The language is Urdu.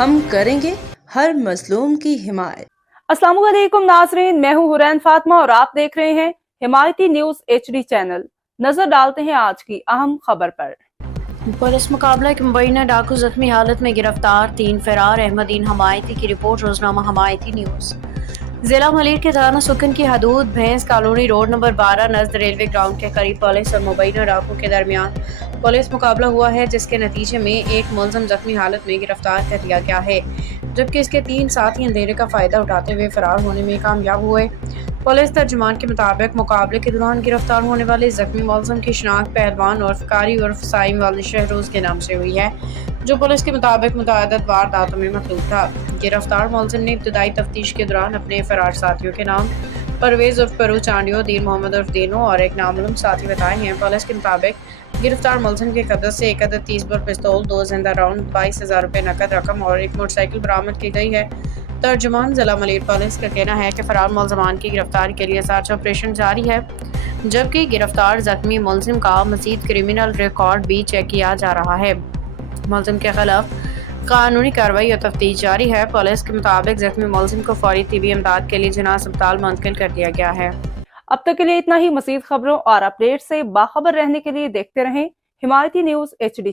ہم کریں گے ہر مظلوم کی حمایت۔ السلام علیکم ناظرین، میں ہوں حورین فاطمہ اور آپ دیکھ رہے ہیں حمایتی نیوز HD چینل۔ نظر ڈالتے ہیں آج کی اہم خبر پر۔ پولیس مقابلہ کے مبینہ ڈاکو زخمی حالت میں گرفتار، 3 فرار۔ احمدین حمایتی کی رپورٹ، روزنامہ حمایتی نیوز۔ ضلع ملیر کے تھانہ سکن کی حدود بھینس کالونی روڈ نمبر 12 نزد ریلوے گراؤنڈ کے قریب پولیس اور مبینہ ڈاکو کے درمیان پولیس مقابلہ ہوا ہے، جس کے نتیجے میں ایک ملزم زخمی حالت میں گرفتار کر لیا گیا ہے، جبکہ اس کے 3 ساتھی اندھیرے کا فائدہ اٹھاتے ہوئے فرار ہونے میں کامیاب ہوئے۔ پولیس ترجمان کے مطابق مقابلے کے دوران گرفتار ہونے والے زخمی ملزم کی شناخت پہلوان عرف قاری عرف سائم والد شہروز کے نام سے ہوئی ہے، جو پولیس کے مطابق متعدد وارداتوں میں مطلوب تھا۔ گرفتار ملزم نے ابتدائی تفتیش کے دوران اپنے فرار ساتھیوں کے نام پرویز عرف پرو چانڈیو، دین محمد عرف دینو اور ایک نامعلوم ساتھی بتائے ہیں۔ پولیس کے مطابق گرفتار ملزم کے قبضے سے ایک عدد 30 بور پستول، 2 زندہ راؤنڈ، 22,000 روپے نقد رقم اور ایک موٹر سائیکل برآمد کی گئی ہے۔ ترجمان ضلع ملیر پولیس کا کہنا ہے کہ فرار ملزمان کی گرفتاری کے لیے سرچ آپریشن جاری ہے، جبکہ گرفتار زخمی ملزم کا مزید کرمنل ریکارڈ بھی چیک کیا جا رہا ہے۔ ملزم کے خلاف قانونی کارروائی اور تفتیش جاری ہے۔ پولیس کے مطابق زخمی ملزم کو فوری طبی امداد کے لیے جناح اسپتال منتقل کر دیا گیا ہے۔ اب تک کے لیے اتنا ہی۔ مزید خبروں اور اپڈیٹ سے باخبر رہنے کے لیے دیکھتے رہیں حمایتی نیوز HD